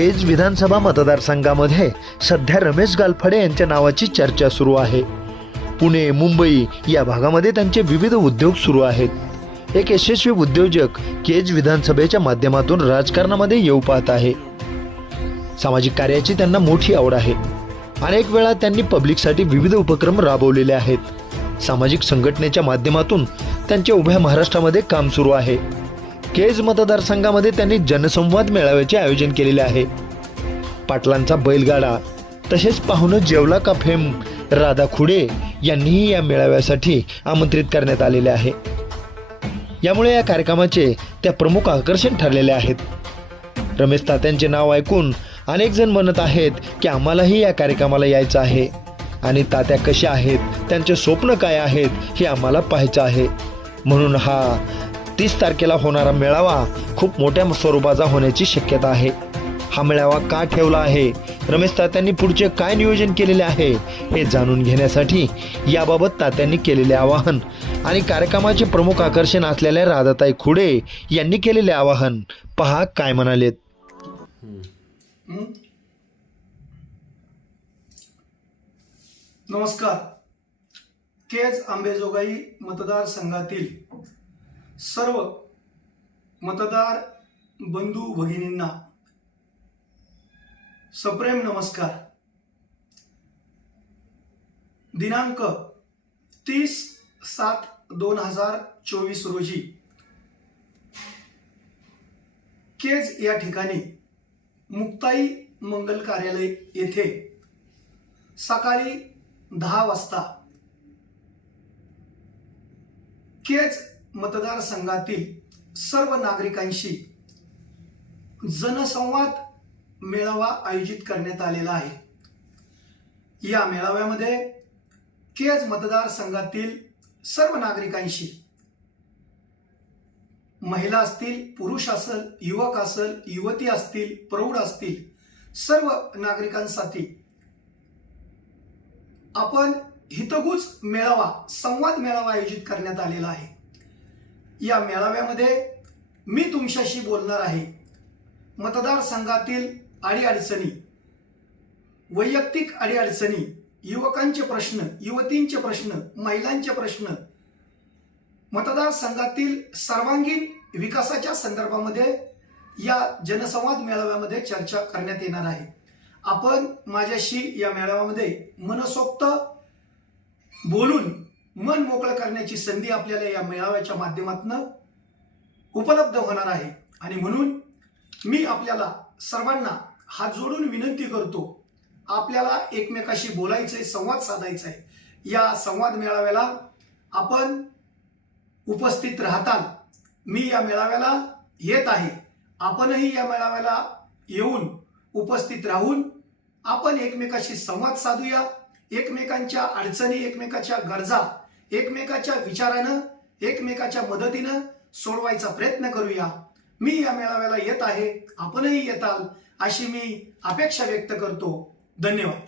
केज विधानसभा मतदारसंघामध्ये सध्या रमेश गालफडे यांच्या नावाची चर्चा सुरू आहे. पुणे मुंबई या भागामध्ये त्यांचे विविध उद्योग सुरू आहेत. एक यशस्वी उद्योजक केज विधानसभेच्या माध्यमातून राजकारणामध्ये येऊ पाहत आहे. सामाजिक कार्याची त्यांना मोठी आवड आहे. अनेक वेळा त्यांनी पब्लिकसाठी विविध उपक्रम राबवलेले आहेत. सामाजिक संघटनेच्या माध्यमातून त्यांच्या उभ्या महाराष्ट्रामध्ये काम सुरू आहे. केज मतदारसंघामध्ये त्यांनी जनसंवाद मेळाव्याचे आयोजन केलेले आहे. पाटलांचा बैलगाडा तसेच पाहुणं जेवला का फेम राधा खुडे यांनीही या मेळाव्यासाठी आमंत्रित करण्यात आलेले आहे. यामुळे या कार्यक्रमाचे त्या प्रमुख आकर्षण ठरलेले आहेत. रमेश तात्यांचे नाव ऐकून अनेक जण म्हणत आहेत की आम्हालाही या कार्यक्रमाला यायचं आहे. आणि तात्या कशा आहेत त्यांचे स्वप्न काय आहेत हे आम्हाला पाहायचं आहे. म्हणून हा तीस तारखेला होणारा मेळावा खूप मोठ्या स्वरूपाचा होण्याची शक्यता आहे. हा मेळावा का ठेवला आहे? रमेश तात्यांनी पुढचे काय नियोजन केलेले आहे? हे जाणून घेण्यासाठी याबाबत तात्यांनी केलेले आवाहन आणि कार्यक्रमाचे प्रमुख आकर्षण असलेल्या राधाताई खुडे यांनी केलेले आवाहन. पहा काय म्हणालेत. नमस्कार. केज आंबेजोगाई मतदारसंघातील सर्व मतदार बंधू भगिनींना सप्रेम नमस्कार. दिनांक तीस सात दोन हजार चोवीस रोजी केज या ठिकाणी मुक्ताई मंगल कार्यालय येथे सकाळी दहा वाजता केज मतदारसंघातील सर्व नागरिकांशी जनसंवाद मेळावा आयोजित करण्यात आलेला आहे. या मेळाव्यामध्ये केज मतदारसंघातील सर्व नागरिकांशी महिला असतील पुरुष असेल युवक असेल युवती असतील प्रौढ असतील सर्व नागरिकांसाठी आपण हितगुज मेळावा संवाद मेळावा आयोजित करण्यात आलेला आहे. या मेळाव्यामध्ये मी तुमच्याशी बोलणार आहे. मतदारसंघातील अडीअडचणी वैयक्तिक अडीअडचणी युवकांचे प्रश्न युवतींचे प्रश्न महिलांचे प्रश्न मतदारसंघातील सर्वांगीण विकासाच्या संदर्भामध्ये या जनसंवाद मेळाव्यामध्ये चर्चा करण्यात येणार आहे. आपण माझ्याशी या मेळाव्यामध्ये मनसोक्त बोलून मन मोकळं करण्याची संधी आपल्याला या मेळाव्याच्या माध्यमातून उपलब्ध होणार आहे. आणि म्हणून मी आपल्याला सर्वांना हात जोडून विनंती करतो आपल्याला एकमेकाशी बोलायचंय संवाद साधायचा आहे या संवाद मेळाव्याला आपण उपस्थित राहताल. मी या मेळाव्याला येत आहे. आपणही या मेळाव्याला येऊन उपस्थित राहून आपण एकमेकाशी संवाद साधूया. एकमेकांच्या अडचणी एकमेकाच्या गरजा एकमेकाच्या विचारानं एकमेकाच्या मदतीनं सोडवायचा प्रयत्न करूया. मी या मेळाव्याला येत आहे आपणही येताल अशी मी अपेक्षा व्यक्त करतो. धन्यवाद.